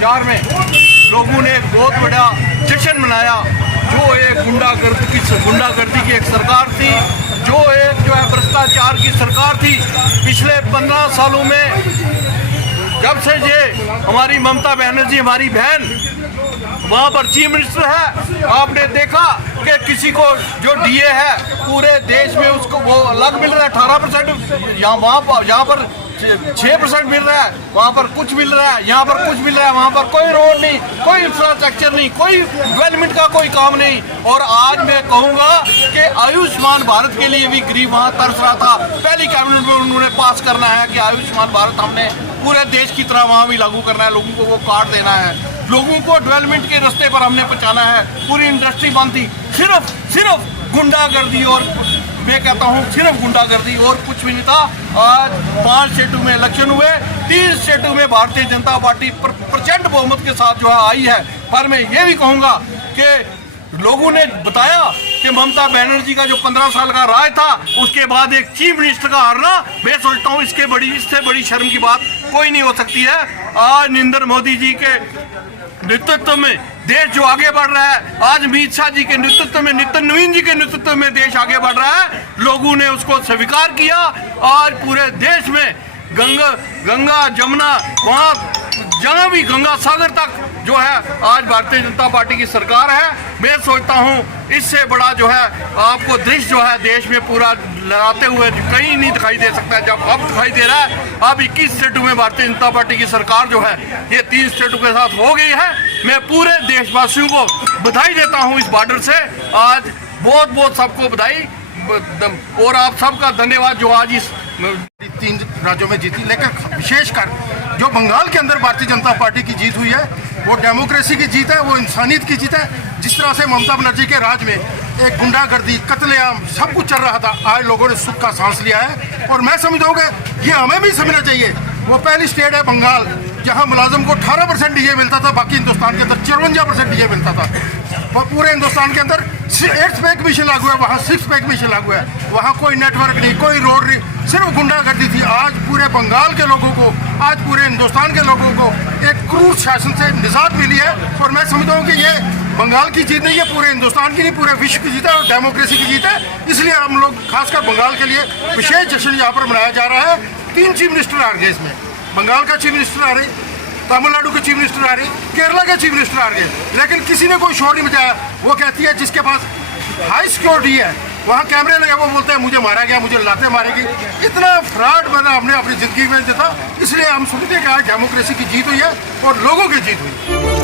बाजार में लोगों ने एक बहुत बड़ा जश्न मनाया। जो एक गुंडागर्दी की एक सरकार थी, जो है भ्रष्टाचार की सरकार थी पिछले 15 सालों में, जब से ये हमारी ममता बनर्जी हमारी बहन वहाँ पर चीफ मिनिस्टर है, आपने देखा कि किसी को जो डीए है पूरे देश में उसको वो अलग मिल रहा है 18%, यहाँ पर 6% मिल रहा है, वहाँ पर कुछ मिल रहा है, यहाँ पर कुछ मिल रहा है, वहाँ पर कोई रोड नहीं, कोई इंफ्रास्ट्रक्चर नहीं, कोई डेवलपमेंट का कोई काम नहीं। और आज मैं कहूँगा कि आयुष्मान भारत के लिए भी गरीब वहाँ तरस रहा था। पहली कैबिनेट में उन्होंने पास करना है कि आयुष्मान भारत हमने पूरे देश की तरह वहाँ भी लागू करना है, लोगों को वो कार्ड देना है, लोगों को डेवलपमेंट के रास्ते पर हमने पहुँचाना है। पूरी इंडस्ट्री बंद थी, सिर्फ गुंडागर्दी, और मैं कहता हूँ सिर्फ गुंडागर्दी और कुछ भी नहीं था। आज 5 स्टेटों में इलेक्शन हुए, 3 स्टेटों में भारतीय जनता पार्टी प्रचंड बहुमत के साथ जो है आई है। पर मैं ये भी कहूँगा कि लोगों ने बताया कि ममता बनर्जी का जो 15 साल का राज था उसके बाद एक चीफ मिनिस्टर का हारना, मैं सोचता हूँ इससे बड़ी शर्म की बात कोई नहीं हो सकती है। आज नरेंद्र मोदी जी के नेतृत्व में देश जो आगे बढ़ रहा है, आज अमित शाह जी के नेतृत्व में, नितिन नवीन जी के नेतृत्व में देश आगे बढ़ रहा है। लोगों ने उसको स्वीकार किया। आज पूरे देश में गंगा जमुना, वहाँ जहाँ भी गंगा सागर तक जो है आज भारतीय जनता पार्टी की सरकार है। मैं सोचता हूँ इससे बड़ा जो है आपको दृश्य जो है देश में पूरा लहराते हुए कहीं नहीं दिखाई दे सकता है। जब अब दिखाई दे रहा है, अब 21 स्टेटों में भारतीय जनता पार्टी की सरकार जो है ये 3 स्टेटों के साथ हो गई है। मैं पूरे देशवासियों को बधाई देता हूँ इस बॉर्डर से। आज बहुत सबको बधाई और आप सबका धन्यवाद जो आज इस 3 राज्यों में जीती। लेकिन विशेषकर जो बंगाल के अंदर भारतीय जनता पार्टी की जीत हुई है वो डेमोक्रेसी की जीत है, वो इंसानियत की जीत है। जिस तरह से ममता बनर्जी के राज में एक गुंडागर्दी, कत्लेआम सब कुछ चल रहा था, आज लोगों ने सुख का सांस लिया है। और मैं समझता हूँ कि ये हमें भी समझना चाहिए। वो पहली स्टेट है बंगाल जहाँ मुलाजिम को 18% डीए मिलता था, बाकी हिंदुस्तान के अंदर 54% डीए मिलता था। और पूरे हिंदुस्तान के अंदर 8th पे कमीशन लागू है, वहाँ 6th पे कमीशन लागू है। वहाँ कोई नेटवर्क नहीं, कोई रोड नहीं, सिर्फ गुंडागर्दी थी। आज पूरे बंगाल के लोगों को, आज पूरे हिंदुस्तान के लोगों को एक क्रूर शासन से निजात मिली है। और मैं समझता हूँ कि ये बंगाल की जीत नहीं है, पूरे हिंदुस्तान की नहीं, पूरे विश्व की जीत है और डेमोक्रेसी की जीत है। इसलिए हम लोग खासकर बंगाल के लिए विशेष जश्न यहाँ पर मनाया जा रहा है। 3 चीफ मिनिस्टर आ गए इसमें, बंगाल का चीफ मिनिस्टर आ रही, तमिलनाडु के चीफ मिनिस्टर आ रही, केरला के चीफ मिनिस्टर आ गए। लेकिन किसी ने कोई शोर नहीं मचाया। वो कहती है जिसके पास हाई सिक्योरिटी है, वहाँ कैमरे लगे, वो बोलते हैं मुझे मारा गया, मुझे लाते मारेगी। इतना फ्रॉड बना हमने अपनी जिंदगी में देखा। इसलिए हम समझते हैं कि आज डेमोक्रेसी की जीत हुई है और लोगों की जीत हुई।